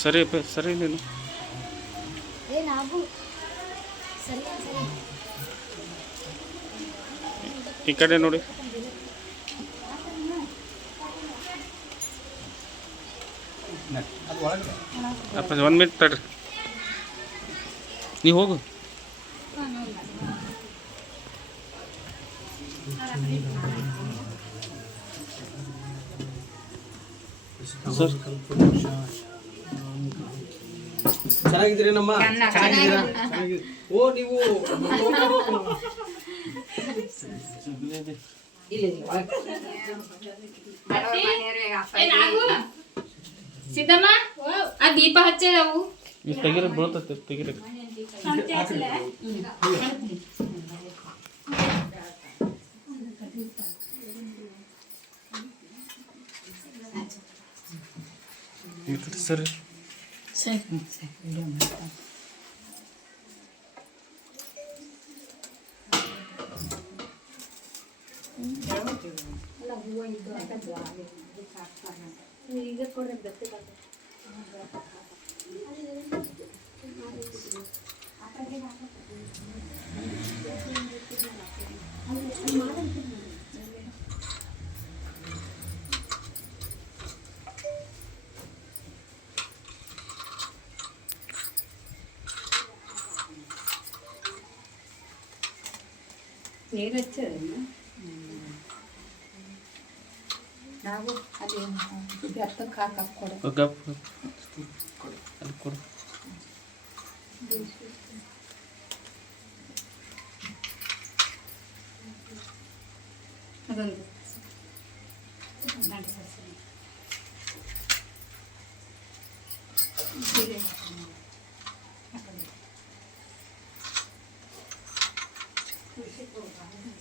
ಸರಿ ಅಪ್ಪ ಸರಿ ನೀನು. ಏ ನಾವು ಸರಿ ಸರಿ. ಈ ಕಡೆ ನೋಡಿ. ಅಪ್ಪ ಒಂದು ಮಿನಿಟ್ ತಡ್ರಿ. ನೀವು ಹೋಗು. ಸರ್ ಚೆನ್ನಾಗಿದ್ದೀರಿ? ನಮ್ಮ ಚೆನ್ನಾಗಿದ್ದೀರಾ? ಓ ನೀವು ಸಿದ್ದಮ್ಮ? ಆ ದೀಪ ಹಚ್ಚೇದವು ಇದು ತೆಗಿರಿ ಬೀಳ್ತೈತೆ ತೆಗಿರಿ. ಈ ಕಡೆ ಸರಿ? ನಾವು ಅಲ್ಲಿ నీరు వచ్చేదమ్మా నాకు అది వ్యర్థం కాక కూడా. అది కూడా. అదండి. దాంట్లో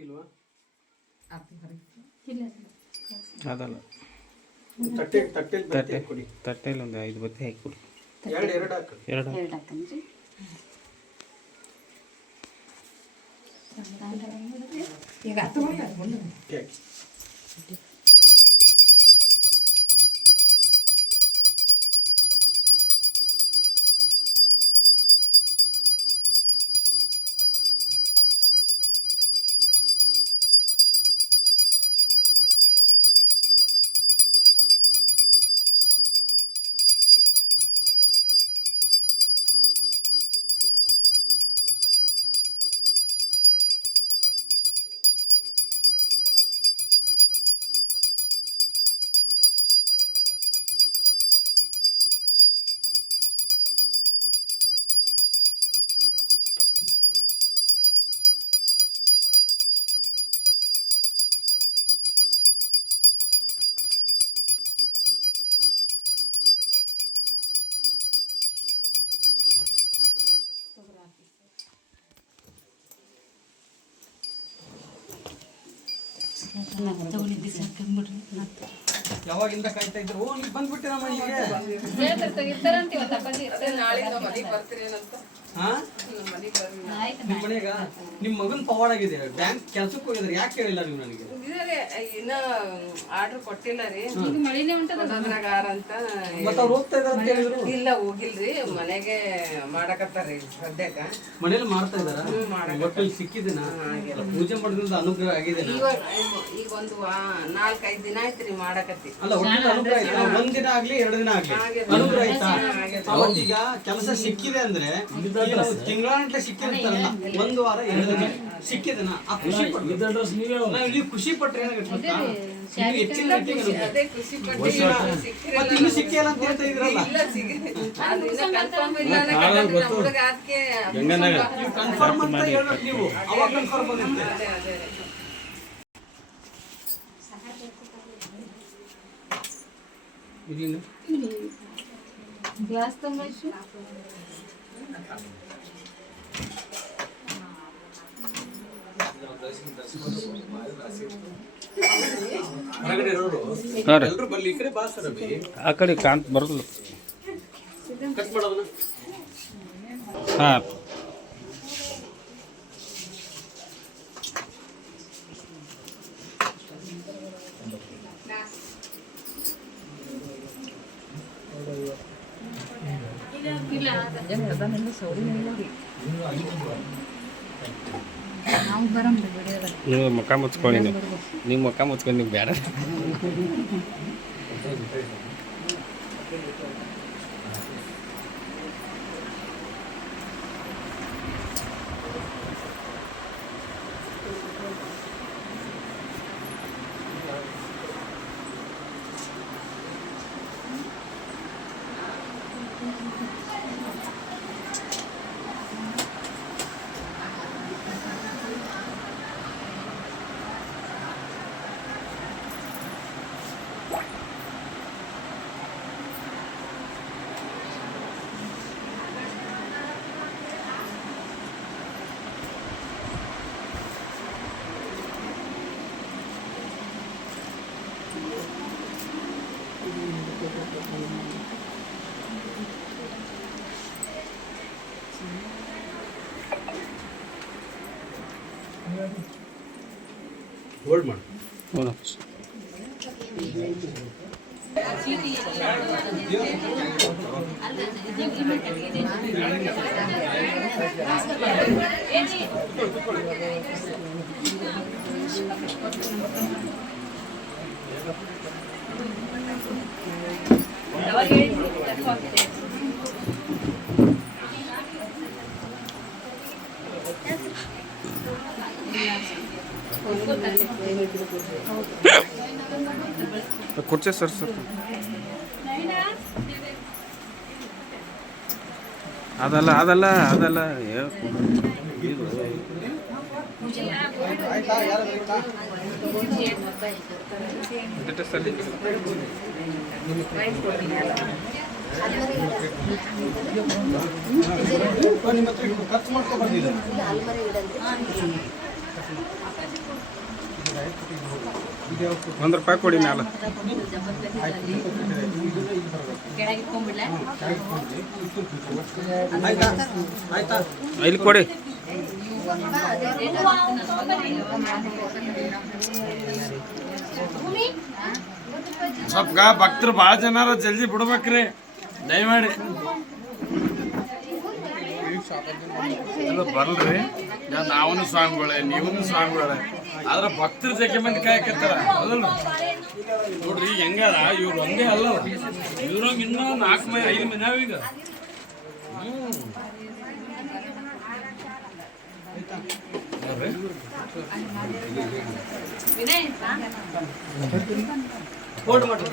ಇಲ್ವಾ? ಅದಲ್ಲ. ತಟ್ಟೆ ತಟ್ಟೆಲಿ ಬತ್ತೆ ಕೊಡಿ ತಟ್ಟೆಲಿ ಒಂದು ಐದು ಬತ್ತಿ ಹಾಕಿ ಕೊಡಿ ಎರಡು ಎರಡು ಹಾಕು. ಎರಡು ಎರಡು ಹಾಕನ್ರಿ ಈಗ ಹಾಕಿ. ಯಾವಾಗಿಂದ ಕಾಯ್ತಾ ಇದ್ರು? ಓ ನೀವು ಇಲ್ಲಿಗೆ ನಿಮ್ಮ ಮನೆಗ. ನಿಮ್ಮ ಮಗನ್ ಪವಾಡಾಗಿದೆ ಬ್ಯಾಂಕ್ ಕೆಲ್ಸಕ್ಕೆ ಹೋಗಿದ್ರೆ. ಯಾಕೆ ಹೇಳಿಲ್ಲ ನೀವು ನನಗೆ? ಇನ್ನ ಆರ್ಡರ್ ಕೊಟ್ಟಿಲ್ಲ ರೀ. ಈಗ ಮಳಿನೇ ಉಂಟದ ಕೊಡೋದ್ರಾಗ ಆರ ಅಂತ ಮತ್ತೆ ಹೋಗ್ತಾ ಇದಾರೆ ಅಂತ ಹೇಳಿದ್ರು. ಇಲ್ಲ ಹೋಗಿಲ್ರಿ. ಮನೆಗೆ ಮಾಡಕತ್ತಾರ್ರಿ ಸದ್ಯಕ್ಕ. ಮನೇಲಿ ಮಾಡ್ತಾ ಇದಾರ? ಒಟ್ಟಲ್ಲಿ ಸಿಕ್ಕಿದಿನ ಪೂಜೆ ಮಾಡೋದ್ರಿಂದ ಅನುಗ್ರಹ ಆಗಿದೆ ಇವಾಗ ಈಗ ಒಂದು ನಾಲ್ಕೈದು ದಿನ ಆಯ್ತ್ರಿ ಮಾಡಕತ್ತಿ. ಅಲ್ಲ ಒಟ್ಟಿನ ಅನುಗ್ರಹ ಆಯ್ತಾ? ಒಂದ್ ದಿನ ಆಗ್ಲಿ ಎರಡು ದಿನ ಆಗ್ಲಿ? ಅನುಗ್ರಹ ಆಯ್ತಾ? ಅವತ್ತೀಗ ಕೆಲಸ ಸಿಕ್ಕಿದೆ ಅಂದ್ರೆ ತಿಂಗಳಾಂಟ್ಲೆ ಸಿಕ್ಕಿರ್ತಾರಲ್ಲ ಒಂದು ವಾರ ಎರಡು ದಿನ. ಸಿಕ್ಕಿದನ ಆ ಖುಷಿ ಇಲ್ಲಿ ಖುಷಿ ಪಟ್ರೆ ಹೆಚ್ಚಿನ ಮತ್ತೆ ಇನ್ನು ಸಿಕ್ಕಿಲ್ಲ ಅಂತ ಹೇಳ್ತಾ ಇದ್ರಲ್ಲ? ನೀವು ಕನ್ಫರ್ಮ್ ಅಂತ ಹೇಳ್ಬೇಕು ನೀವು. ಅವಾಗ ಕನ್ಫರ್ಮ್ ಗ್ಲಾಸ್ ಹೊರಗಡೆ ಇರೋರು ಹಾಂ ರೀ ಎಲ್ರು ಬರ್ಲಿ ಈ ಕಡೆ ಬಾ ಸರ್ ಅಭಿ ಆ ಕಡೆ ಕಾಂತ ಬರಲ್ಲ. ಹಾಂ ಇಲ್ಲ ನಾವು ಬರಂಬ್ರಿ ಬಿಡಿಯೋದ ನೀವು ಮುಖ ನೀವು ನೀವು ಮುಖ ಮುಚ್ಕೊಂಡು ನೀವು ಬೇಡ. ಹೋಲ್ಡ್ ಮಾಡು ಹ್ಞೂ ಕುರ್ಚಿ ಸರ್ ಸರ್ ಅದಲ್ಲ ಅದಲ್ಲ ಅದಲ್ಲ. ಖರ್ಚು ಮಾಡ್ಕೊಂಡು ಆಯ್ತಾ ಯಾರು ಬೇಕಾ? ಇದಿಟ್ಟು ಸರ್ ಓ, ನಿಮ್ಮ ಹತ್ರ ಇಟ್ಕೊ, ಖರ್ಚು ಮಾಡ್ಕೊ ಬಂದಿದೆ ಒಂದು ರೂಪಾಯಿ ಕೊಡಿ ಮ್ಯಾಲ. ಆಯ್ತಾ? ಆಯ್ತಾ? ಇಲ್ಲಿ ಕೊಡಿ ಸ್ವಲ್ಪ ಭಕ್ತರು ಭಾಳ ಜನಾರ ಜಲ್ದಿ ಬಿಡ್ಬೇಕ್ರಿ. ದಯಮಾಡಿ. ಬರಲ್ರಿ. ನಾವೂ ಸ್ವಾಮಿಗಳೇ ನೀವೂ ಸ್ವಾಮಿಗಳೇ. ಆದ್ರೆ ಭಕ್ತರ ಜಗ್ಗೆ ಮಂದಿ ಕಾಯಕತ್ತಾರ. ಹೌದಲ್ಲ ನೋಡ್ರಿ ಹೆಂಗಾರ ಇವ್ರು ಒಂದೇ ಅಲ್ಲ ಇವ್ರಂಗ ಇನ್ನೂ ನಾಲ್ಕು ಮೈ ಐದು ಮನೆ ಈಗ. ಹೋಲ್ಡ್ ಮಾಡಿ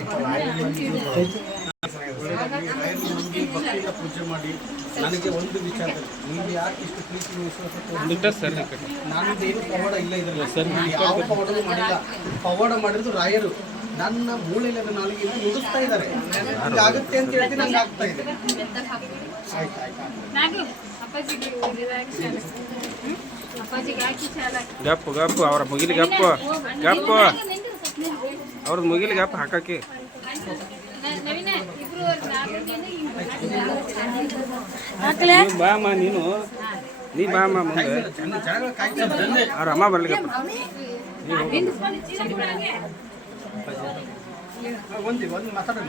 ಪೂಜೆ ಮಾಡಿ. ನನಗೆ ಒಂದು ವಿಚಾರ ನೀವು ಯಾಕೆ ಇಷ್ಟು ಪ್ರೀತಿ ವಿಶ್ವಾಸ ನಾನು ಏನು ಪವಾಡ ಇಲ್ಲ ಇದ್ರಲ್ಲ. ಸರ್ ಯಾವ ಪವಾಡನೂ ಮಾಡಿಲ್ಲ. ಪವಾಡ ಮಾಡಿದ್ರು ರಾಯರು. ನನ್ನ ಮೂಳೆಯಲ್ಲಿ ಅದನ್ನ ನಾಲಿಗೆ ನುಡಿಸ್ತಾ ಇದ್ದಾರೆ. ಆಗುತ್ತೆ ಅಂತ ಹೇಳ್ತೀನಿ ನನಗೆ ಆಗ್ತಾ ಇದೆ. ಆಯ್ತು ಆಯ್ತು ಗಪ್ಪು ಗಪ್ಪು ಅವರ ಮುಗಿಲಿ ಗಪ್ಪು ಗಪ್ಪು ಅವ್ರದ್ದು ಮುಗಿಲಿ ಗಪ್ಪು ಹಾಕಕ್ಕೆ. ನವೀನ ನೀನು ಹಿಂಗ್ ನೀನು ಬಾ ಅಮ್ಮ ನೀನು. ನೀ ಬಾ ಅಮ್ಮ ಮುಂದೆ. ಅವ್ರ ಅಮ್ಮ ಬರ್ಲಿಕ್ಕೆ. ಒಂದು ಒಂದು ಮಾತಾಡೋಣ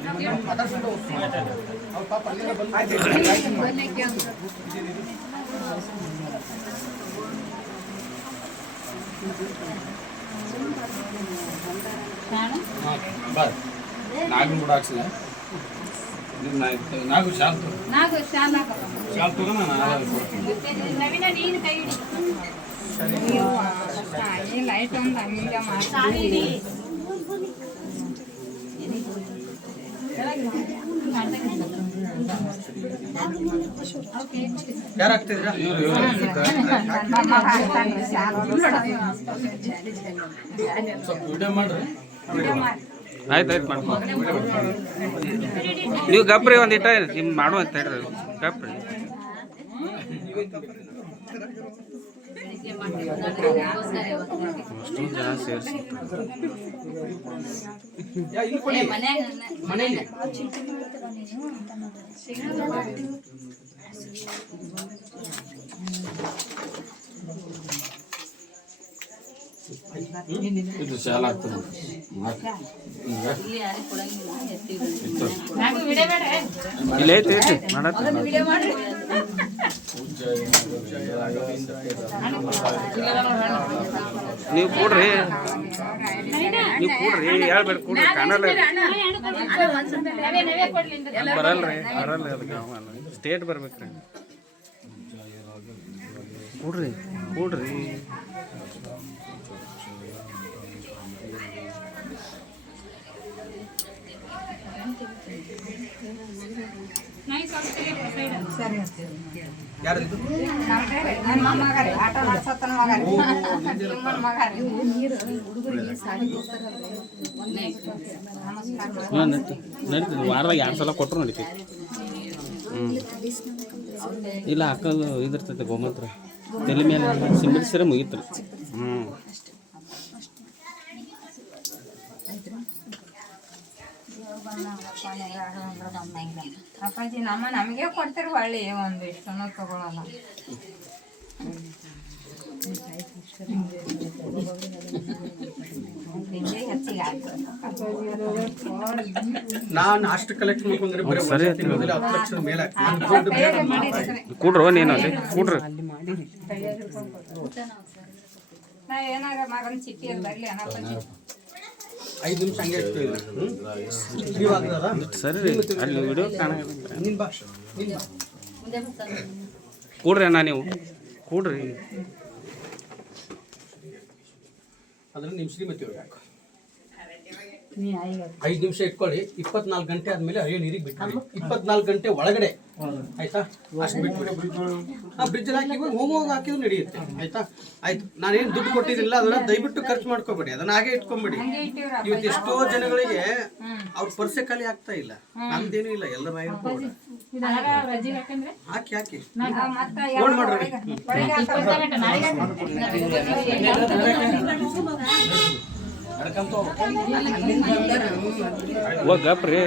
ಮಾತಾಡ್ಕೊಂಡು ಅವ್ರ ಪಾಪ ಅಲ್ಲಿಂದ ಬಂದು ಬಾಯ್ ನಾಗನ ಕೂಡ ಹಾಕ್ಸಿಲ್ಲ ನಾಗು ಶಾಂತ ನಾಗು ಶಾಂತ ನಾನು ಆರಾಮ ಕೊಡ್ತೀನಿ. ನವೀನ ನೀನು ಕೈ ಹಿಡಿ. ಲೈಟ್ ಒಂದು ಹಂಗ ಮಾಡಿ ಯಾರು ವಿಡಿಯೋ ಮಾಡ್ರಿ. ಆಯ್ತು ಆಯ್ತು ಮಾಡ್ಕೊ. ನೀವು ಗಪ್ರಿ ಒಂದಿಟ್ಟ ನಿಮ್ಮ ಮಾಡುವಂತ ಹೇಳ್ರಿ ಗಪ್ರಿ. ಸೇರಿಸಿ ಯಾ, ಇಲ್ಲಿ ಕೊಡಿ ಮನೆಯಲ್ಲಿ ಇದು ಶಾಲ ಆಗ್ತದೆ. ನೀವು ಕೂಡ್ರಿ. ನೀವು ಕೂಡ್ರಿ, ಹೇಳ್ಬೇಡ, ಕೂಡ್ರಿ. ಕಾಣಲ್ಲ. ಬರಲ್ರಿ, ಬರಲ್ಲ ಅದಕ್ಕೆ ಸ್ಟೇಟ್ ಬರ್ಬೇಕ್ರಿ. ಕೂಡ್ರಿ ಕೂಡ್ರಿ. ವಾರದಾಗ ಎರಡು ಸಲ ಕೊಟ್ಟರು ನಡೀತೈತಿ. ಹ್ಞೂ ಇಲ್ಲ ಹಾಕೋದು ಇದಿರ್ತೈತೆ ಗೋಮೂತ್ರ. ತಲೆ ಮೇಲೆ ಸಿಂಬಡಿಸಿದ್ರೆ ಮುಗೀತು. ಹ್ಞೂ ಅಪ್ಪಾಜಿ ನಮ್ಮ ನಮಗೆ ಕೊಡ್ತಾರೆ ಹೊಳ್ಳಿ ಒಂದು ಇಷ್ಟನೂ ತಗೊಳಲ್ಲ. ಹಿಂಗೆ ನಾನು ಅಷ್ಟು ಕಲೆಕ್ಟ್ ಮಾಡ್ಕೊಂಡ್ರೆ ಬರೀ ಸರಿ ಹತ್ತು ಲಕ್ಷದ ಮೇಲೆ. ಕೂಡ್ರು ನೀನು ಅಲ್ಲಿ ಕೂಡ್ರ. ನಾ ಏನಾರ ಮಗನ ಚಿಟ್ಟಿಯಲ್ಲಿ ಬರಲಿ ಅನಪ್ಪಾಜಿ ಐದು ನಿಮಿಷ ಹಂಗೆ? ಸರಿ ರೀ ಅಲ್ಲಿ ವಿಡಿಯೋ ಕಾಣ ಕೂಡ್ರಿ ಅಣ್ಣ ನೀವು. ಕೂಡ್ರಿ. ಅದ್ರ ನಿಮ್ ಶ್ರೀಮತಿ ಹಾಕು ಐದು ನಿಮಿಷ ಇಟ್ಕೊಳ್ಳಿ. ಇಪ್ಪತ್ನಾಲ್ಕು ಗಂಟೆ ಆದ್ಮೇಲೆ ಅಯ್ಯೋ ನೀರಿಗೆ ಬಿಟ್ಟು ಇಪ್ಪತ್ನಾಲ್ಕು ಗಂಟೆ ಒಳಗಡೆ. ಆಯ್ತಾ? ಅಷ್ಟು ಬಿಟ್ಬಿಡಿ. ಆ ಬ್ರಿಡ್ಜ್ ಹಾಕಿ ಹೋಮ್ ಹೋಗಿ ಹಾಕಿದ್ರು ನಡೆಯುತ್ತೆ. ಆಯ್ತಾ? ಆಯ್ತು. ನಾನೇನು ದುಡ್ಡು ಕೊಟ್ಟಿದ್ದಿಲ್ಲ ಅದನ್ನ ದಯವಿಟ್ಟು ಖರ್ಚು ಮಾಡ್ಕೋಬೇಡಿ. ಅದನ್ನ ಹಾಗೆ ಇಟ್ಕೊಂಬಿಡಿ. ಇವತ್ತು ಎಷ್ಟೋ ಜನಗಳಿಗೆ ಅವ್ರ ಪರ್ಸೆ ಖಾಲಿ ಆಗ್ತಾ ಇಲ್ಲ. ನಮ್ದೇನು ಇಲ್ಲ. ಎಲ್ಲ ಹಾಕಿ ಹಾಕಿ. ಮತ್ತೆ ಫೋನ್ ಮಾಡ್ರಿ. ಗಪ್ರಿ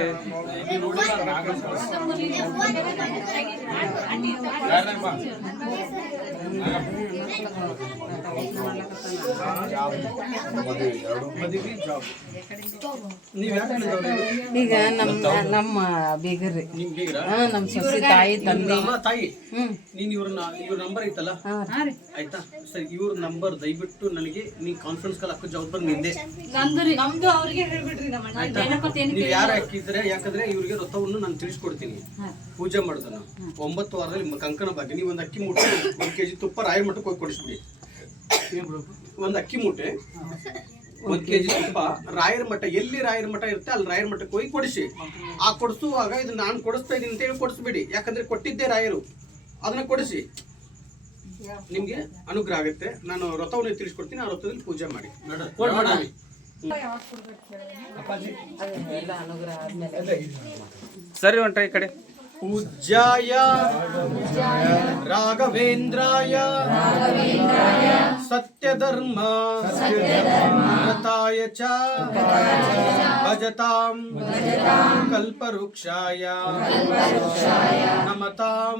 ಈಗ ನಮ್ಮ ನಮ್ಮ ಬೀಗರ್ರಿ. ನಮ್ ಹಾ ನಮ್ಮ ಸೊಸಿ ತಾಯಿ ತಂದೆ. ತಾಯಿ. ನೀನ್ ಇವ್ರನ್ನ ಇವ್ರ ನಂಬರ್ ಐತಲ್ಲ? ಆಯ್ತಾ? ಸರಿ ಇವ್ರ ನಂಬರ್ ದಯವಿಟ್ಟು ನನಗೆ ನೀ ಕಾನ್ಫರೆನ್ಸ್ ಕಾಲ್ ಹಾಕೋ ಜವಾಬ್ದಾರಿ ನಿಂದೆ. ನಮ್ದು ಅವ್ರಿಗೆ ಹೇಳ್ಬಿಡ್ರಿ ನೀವು ಯಾರು ಹಾಕಿದ್ರೆ ಯಾಕಂದ್ರೆ ಇವ್ರಿಗೆ ರಥವನ್ನು ನಾನು ತಿಳಿಸ್ಕೊಡ್ತೀನಿ. ಪೂಜೆ ಮಾಡೋದನ್ನ ಒಂಬತ್ತು ವಾರದಲ್ಲಿ ಕಂಕಣ ಬಾಕಿ ನೀವು ಒಂದು ಅಕ್ಕಿ ಮುಟ್ಟಿ ಒಂದು ಕೆಜಿ ತುಪ್ಪ ರಾಯರ ಮಠಕ್ಕೆ ಹೋಗಿ ಕೊಡಿಸ್ಬಿಡಿ. ಒಂದು ಅಕ್ಕಿ ಮೂಟೆ ಒಂದ್ ಕೆಜಿ ತುಪ್ಪ ರಾಯರ ಮಠ ಎಲ್ಲಿ ರಾಯರ ಮಠ ಇರುತ್ತೆ ಅಲ್ಲಿ ರಾಯರ ಮಠಕ್ಕೆ ಹೋಗಿ ಕೊಡಿಸಿ. ಆ ಕೊಡಿಸುವಾಗ ಇದು ನಾನು ಕೊಡಿಸ್ತಾ ಇದ್ದೀನಿ ಅಂತ ಹೇಳಿ ಕೊಡಿಸ್ಬಿಡಿ. ಯಾಕಂದ್ರೆ ಕೊಟ್ಟಿದ್ದೆ ರಾಯರು. ಅದನ್ನ ಕೊಡಿಸಿ. ನಿಮ್ಗೆ ಅನುಗ್ರಹ ಆಗುತ್ತೆ. ನಾನು ರಥವನ್ನು ತಿಳಿಸ್ಕೊಡ್ತೀನಿ ಆ ರಥದಲ್ಲಿ ಪೂಜೆ ಮಾಡಿ. ಸರಿ ಹೊಂಟ್ರಿ ಈ ಕಡೆ. पूज्याय राघवेन्द्राय सत्यधर्म व्रताय ಉಪಾಯ ಚ ಭಜತಾಂ ಕಲ್ಪವೃಕ್ಷಾಯ ನಮತಾಂ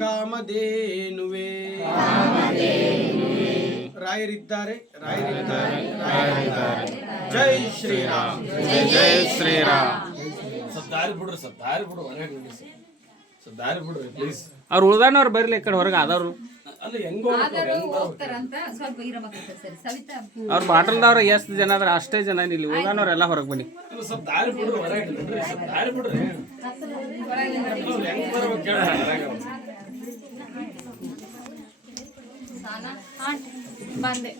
ಕಾಮಧೇನುವೆ ರಾಯರಿದ್ದಾರೆ ರಾಯರಿದ್ದಾರೆ ರಾಯರಿದ್ದಾರೆ ಜೈ ಶ್ರೀರಾಮ್ ಜೈ ಶ್ರೀರಾಮ್ ಸ್ವಲ್ಪ ದಾರಿ ಬಿಡ್ರಿ ಸರ್ ದಾರಿ ಬಿಡು ಹೊರಗೆ ನೋಡಿ ಸರ್. ದಾರಿ ಬಿಡ್ರಿ ಪ್ಲೀಸ್ ಅವ್ರು ಉಳ್ದಾನವ್ರು ಬರ್ಲಿ ಈ ಕಡೆ ಹೊರಗೆ ಆದವ್ರು. ಅಲ್ಲ ಹೆಂಗ್ ಹೋಗ್ಬೇಕು ಹೆಂಗ್ ಹೋಗ್ತಾರಂತ ಸ್ವಲ್ಪ ಇರಬೇಕು ಸರಿ ಸವಿತಾ ಅವ್ರ ಬಾಟಲ್ದವ್ರ ಎಷ್ಟು ಜನ ಅದ್ರ ಅಷ್ಟೇ ಜನ ಇಲ್ಲಿ. ಉಳ್ದಾನವ್ರು ಎಲ್ಲ ಹೊರಗೆ ಬನ್ನಿ. ಅಲ್ಲ, ಸ್ವಲ್ಪ ದಾರಿ ಬಿಡ್ರಿ ಹೊರಗೆ ಬಿಡ್ರಿ ಸ್ವಲ್ಪ ದಾರಿ ಬಿಡ್ರಿ. ಅವ್ರು ಹೆಂಗ್ ಬರ್ಬೇಕು ಕೇಳ್ರಿ ಹೊರಗೆ ಬಂದೆ.